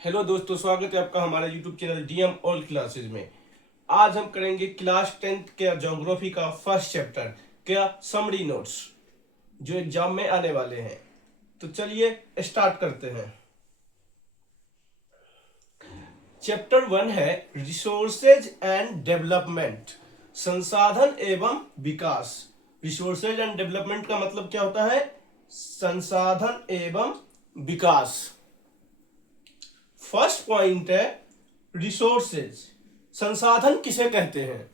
Hello दोस्तों, स्वागत है आपका हमारे YouTube channel DM all classes में। आज हम करेंगे क्लास 10th के ज्योग्राफी का फर्स्ट चैप्टर क्या समरी नोट्स जो एग्जाम में आने वाले हैं। तो चलिए स्टार्ट करते हैं। चैप्टर 1 है रिसोर्सेज एंड डेवलपमेंट, संसाधन एवं विकास। रिसोर्सेज एंड डेवलपमेंट का मतलब क्या होता है? संसाधन एवं विकास। फर्स्ट पॉइंट है रिसोर्सेज। संसाधन किसे कहते हैं?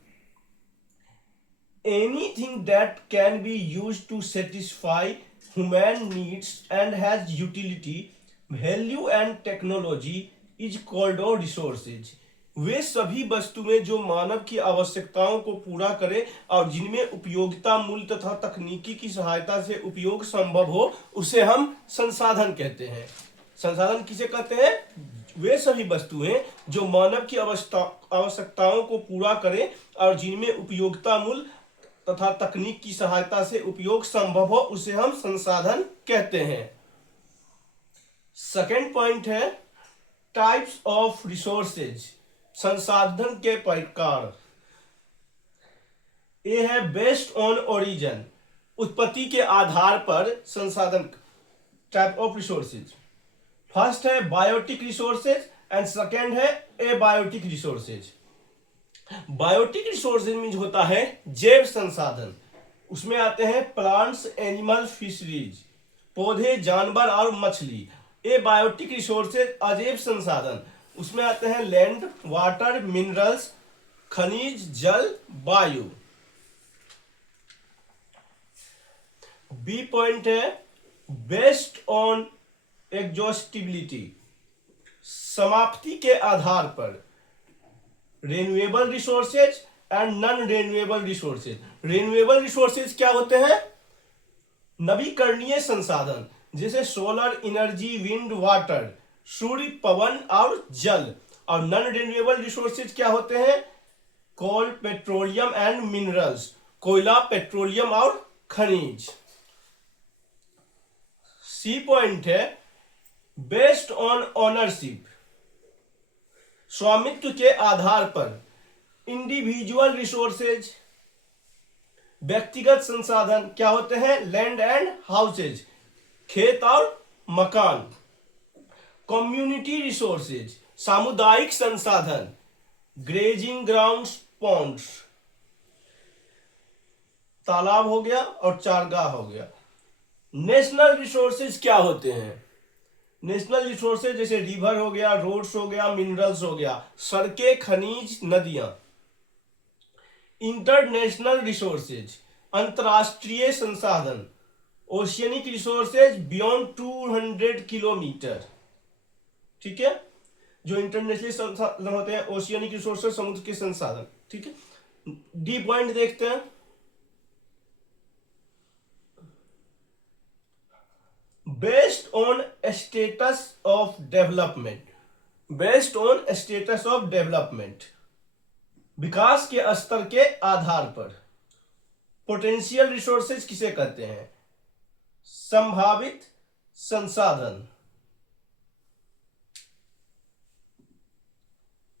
Anything that can be use to satisfy human needs and has utility, value and technology is called resources. वे सभी वस्तुएं जो मानव की आवश्यकताओं को पूरा करे और जिनमें उपयोगिता, मूल्य तथा तकनीकी की सहायता से उपयोग संभव हो, उसे हम संसाधन कहते हैं। संसाधन किसे कहते हैं? वे सभी वस्तुएं जो मानव की आवश्यकताओं को पूरा करें और जिनमें उपयोगिता, मूल्य तथा तकनीक की सहायता से उपयोग संभव हो, उसे हम संसाधन कहते हैं। सेकेंड पॉइंट है टाइप्स ऑफ रिसोर्सेज, संसाधन के प्रकार। ये है बेस्ड ऑन ओरिजिन, उत्पत्ति के आधार पर संसाधन। टाइप ऑफ रिसोर्सेज, फर्स्ट है बायोटिक रिसोर्सेज एंड सेकेंड है abiotic resources. Biotic resources mean होता है जैव संसाधन। उसमें आते हैं प्लांट्स, एनिमल, फिशरीज, पौधे, जानवर और मछली। एबायोटिक रिसोर्सेज अजैव संसाधन, उसमें आते हैं लैंड, वाटर, मिनरल्स, खनिज, जल, वायु। बी पॉइंट है बेस्ड ऑन एग्जॉस्टिबिलिटी, समाप्ति के आधार पर। Renewable resources and non renewable resources. Renewable resources क्या होते हैं? नवीकरणीय संसाधन, जैसे सोलर एनर्जी, विंड, वाटर, सूर्य, पवन और जल। और नॉन रिन्यूएबल रिसोर्सेज क्या होते हैं? कोल, पेट्रोलियम एंड मिनरल्स, कोयला, पेट्रोलियम और खनिज। सी पॉइंट है बेस्ड ऑन ओनरशिप, स्वामित्व के आधार पर। इंडिविजुअल रिसोर्सेज, व्यक्तिगत संसाधन क्या होते हैं? लैंड एंड हाउसेज, खेत और मकान। कम्युनिटी रिसोर्सेज, सामुदायिक संसाधन, ग्रेजिंग ग्राउंड्स, पॉन्ड्स, तालाब हो गया और चारगाह हो गया। नेशनल रिसोर्सेज क्या होते हैं? नेशनल रिसोर्सेज जैसे रिवर हो गया, रोड्स हो गया, मिनरल्स हो गया, सड़कें, खनिज, नदियां। इंटरनेशनल रिसोर्सेज, अंतरराष्ट्रीय संसाधन। Oceanic resources beyond 200 kilometre. ठीक है, जो इंटरनेशनल संसाधन होते हैं ओशियनिक रिसोर्सेज, समुद्र के संसाधन। ठीक है, डी पॉइंट देखते हैं। Based on status of development, based on status of development, विकास के स्तर के आधार पर। पोटेंशियल रिसोर्सेज किसे कहते हैं? संभावित संसाधन।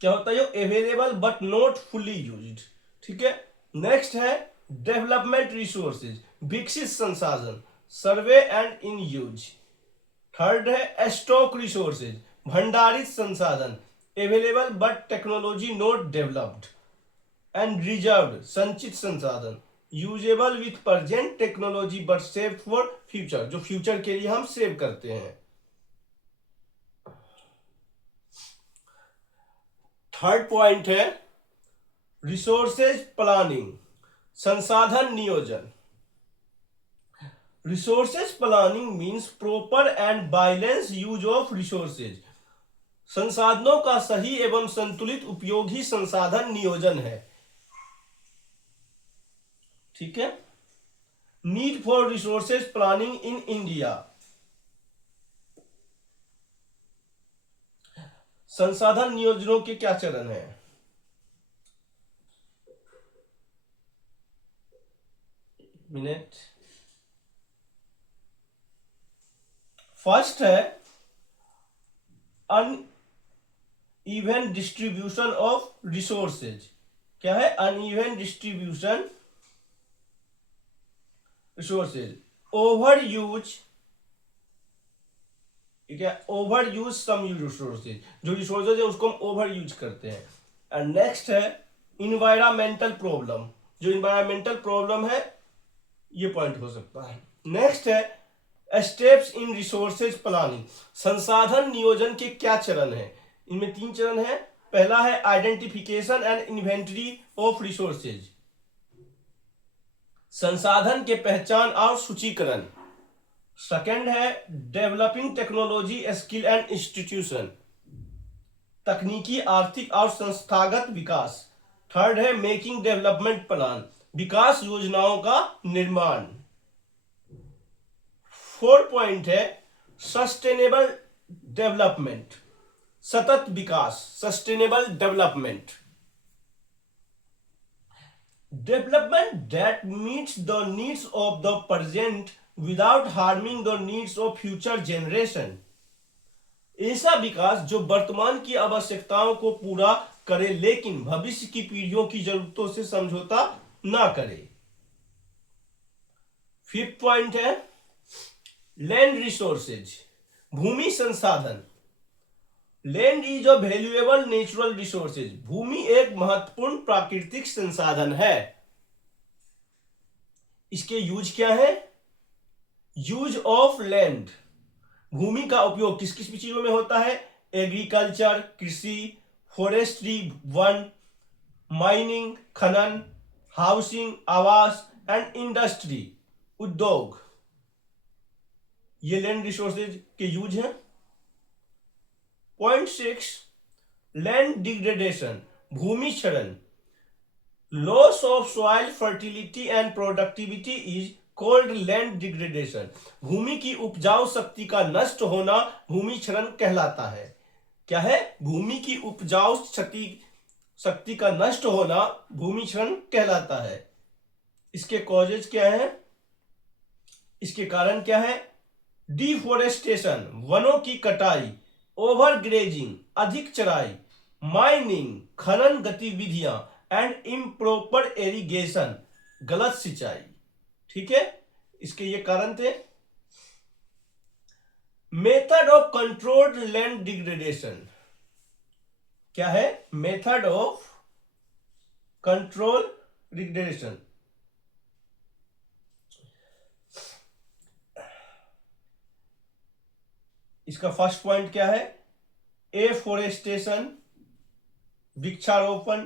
क्या होता है? Available but not fully used. ठीक है, नेक्स्ट है डेवलपमेंट रिसोर्सेज, विकसित संसाधन, survey and in use. Third है स्टॉक रिसोर्सेज, भंडारित संसाधन, available but technology not developed. And reserve, संचित संसाधन, usable with present technology but save for future, जो फ्यूचर के लिए हम सेव करते हैं। थर्ड पॉइंट है रिसोर्सेज प्लानिंग, संसाधन नियोजन। Resources planning means proper and balance use of resources. संसाधनों का सही एवं संतुलित उपयोग ही संसाधन नियोजन है। ठीक है, need for resources planning in India. संसाधन नियोजनों के क्या चरण हैं? मिनट। फर्स्ट है इवन डिस्ट्रीब्यूशन ऑफ रिसोर्सेज। क्या है? Uneven distribution resources. Over use, ठीक है, ओवर यूज सम रिसोर्सेज, जो रिसोर्सेज है उसको हम ओवर यूज करते हैं। एंड नेक्स्ट है इन्वायरमेंटल प्रॉब्लम। जो इन्वायरमेंटल प्रॉब्लम है ये पॉइंट हो सकता है। नेक्स्ट है स्टेप्स इन रिसोर्सेज प्लानिंग। संसाधन नियोजन के क्या चरण है? इनमें 3 चरण है। पहला है identification and inventory of resources, संसाधन के पहचान और सूचीकरण। सेकंड है developing technology skill and institution, तकनीकी आर्थिक और संस्थागत विकास। थर्ड है मेकिंग डेवलपमेंट प्लान, विकास योजनाओं का निर्माण। फोर्थ पॉइंट है सस्टेनेबल डेवलपमेंट, सतत विकास, sustainable development. Development that meets the needs of the present without harming the needs of future generation. ऐसा विकास जो वर्तमान की आवश्यकताओं को पूरा करे लेकिन भविष्य की पीढ़ियों की जरूरतों से समझौता ना करे। फिफ्थ पॉइंट है लैंड रिसोर्सेज, भूमि संसाधन। Land is a valuable natural resources, भूमि एक महत्वपूर्ण प्राकृतिक संसाधन है। इसके यूज क्या है? यूज ऑफ लैंड, भूमि का उपयोग किस किस चीजों में होता है? एग्रीकल्चर, कृषि, फॉरेस्ट्री, वन, माइनिंग, खनन, हाउसिंग, आवास एंड इंडस्ट्री, उद्योग। ये लैंड रिसोर्सेज के यूज हैं। पॉइंट 6 लैंड डिग्रेडेशन, भूमि क्षरण। Loss of soil fertility and productivity is called land degradation, भूमि की उपजाऊ शक्ति का नष्ट होना भूमि क्षरण कहलाता है। क्या है? भूमि की उपजाऊ शक्ति का नष्ट होना भूमि क्षरण कहलाता है। इसके कॉजेज क्या है? इसके कारण क्या है? डिफोरेस्टेशन, वनों की कटाई, ओवर ग्रेजिंग, अधिक चराई, माइनिंग, खनन गतिविधियां एंड इम्प्रॉपर इरिगेशन, गलत सिंचाई। ठीक है, इसके ये कारण थे। Method of controlled land degradation, क्या है? Method of control degradation. इसका फर्स्ट पॉइंट क्या है? एफोरेस्टेशन, वृक्षारोपण,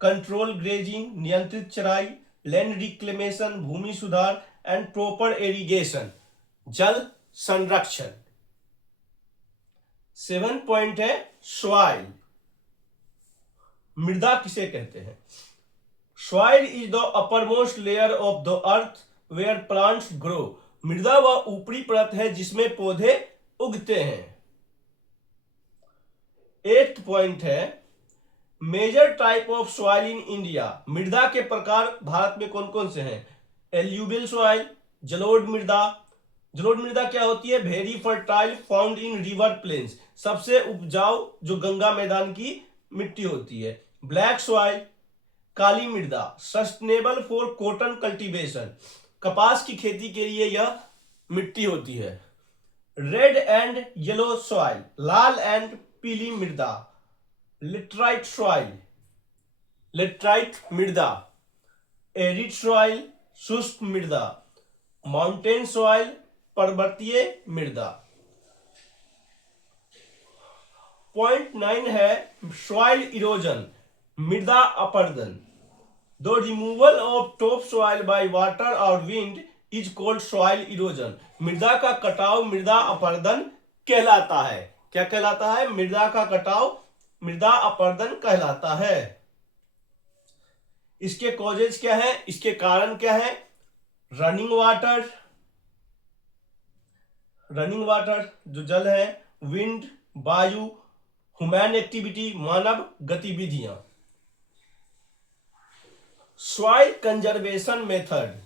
कंट्रोल ग्रेजिंग, नियंत्रित चराई, लैंड रिक्लेमेशन, भूमि सुधार एंड प्रॉपर इरिगेशन, जल संरक्षण। 7 पॉइंट है सॉइल, मृदा किसे कहते हैं? Soil is the uppermost layer of the earth where plants grow, मृदा वह ऊपरी परत है जिसमें पौधे उगते हैं। 8th पॉइंट है major type of soil in India, मृदा के प्रकार भारत में कौन कौन से हैं? एल्यूवियल सॉइल, जलोढ़ मृदा। जलोढ़ मृदा क्या होती है? Very fertile, found in river plains, सबसे उपजाऊ जो गंगा मैदान की मिट्टी होती है। ब्लैक सॉइल, काली मृदा, सस्टेनेबल फॉर कॉटन कल्टीवेशन, कपास की खेती के लिए यह मिट्टी होती है। Red and yellow soil, Lal and पीली मृदा। लिटराइट सॉइल, लिटराइट मृदा। एरिड सॉइल, शुष्क मृदा। माउंटेन सॉइल, पर्वतीय मृदा। पॉइंट 9 है सॉइल इरोजन, मृदा अपरदन। The removal of top soil by water और wind is called soil erosion, मृदा का कटाव मृदा अपरदन कहलाता है। क्या कहलाता है? मृदा का कटाव मृदा अपरदन कहलाता है। इसके कॉजेज क्या है? इसके कारण क्या है? रनिंग वाटर, रनिंग वाटर जो जल है, विंड वायु, ह्यूमन एक्टिविटी मानव गतिविधियां। सॉइल कंजर्वेशन मेथड,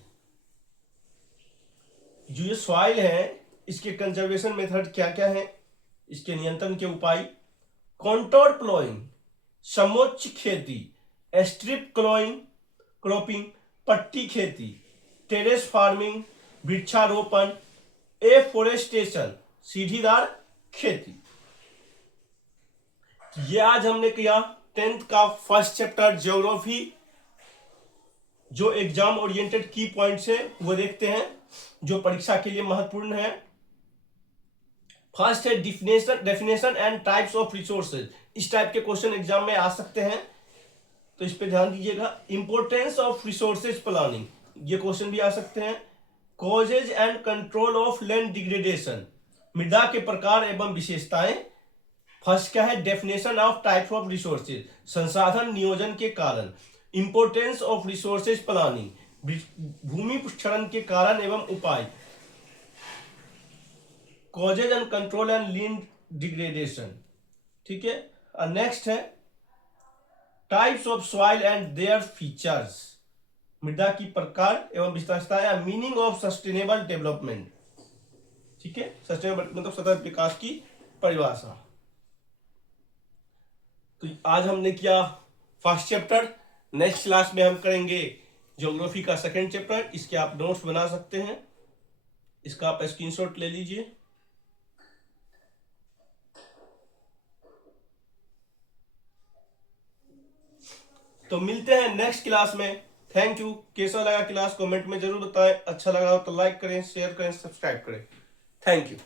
जो ये सॉइल है इसके कंजर्वेशन मेथड क्या क्या है? इसके नियंत्रण के उपाय। कॉन्टोर प्लॉइंग, समोच्च खेती, स्ट्रिप क्रॉपिंग, पट्टी खेती, टेरेस फार्मिंग, वृक्षारोपण, एफोरेस्टेशन, सीढ़ीदार खेती। ये आज हमने किया 10th का फर्स्ट चैप्टर ज्योग्राफी। जो एग्जाम ओरिएंटेड की पॉइंट्स है वो देखते हैं जो परीक्षा के लिए महत्वपूर्ण है। फर्स्ट है definition and types of resources. इस टाइप के क्वेश्चन एग्जाम में आ सकते हैं, तो इस पे ध्यान दीजिएगा। इंपोर्टेंस ऑफ रिसोर्सेज प्लानिंग, ये क्वेश्चन भी आ सकते हैं। Causes and control of land degradation, मृदा के प्रकार एवं विशेषताएं। फर्स्ट क्या है, definition of types of resources, संसाधन नियोजन के कारण। इंपोर्टेंस ऑफ रिसोर्सेज प्लानिंग, भूमि क्षरण के कारण एवं उपाय। Causes and control and land degradation, ठीक है। और नेक्स्ट है types of soil and their features, मृदा की प्रकार एवं विशेषताएं। मीनिंग ऑफ सस्टेनेबल डेवलपमेंट, ठीक है, सस्टेनेबल मतलब सतत विकास की परिभाषा। तो आज हमने किया फर्स्ट चैप्टर। नेक्स्ट क्लास में हम करेंगे ज्योग्राफी का सेकंड चैप्टर। इसके आप नोट्स बना सकते हैं, इसका आप स्क्रीनशॉट ले लीजिए। तो मिलते हैं नेक्स्ट क्लास में। Thank you. कैसा लगा क्लास कमेंट में जरूर बताएं। अच्छा लगा हो तो लाइक करें, शेयर करें, सब्सक्राइब करें। Thank you.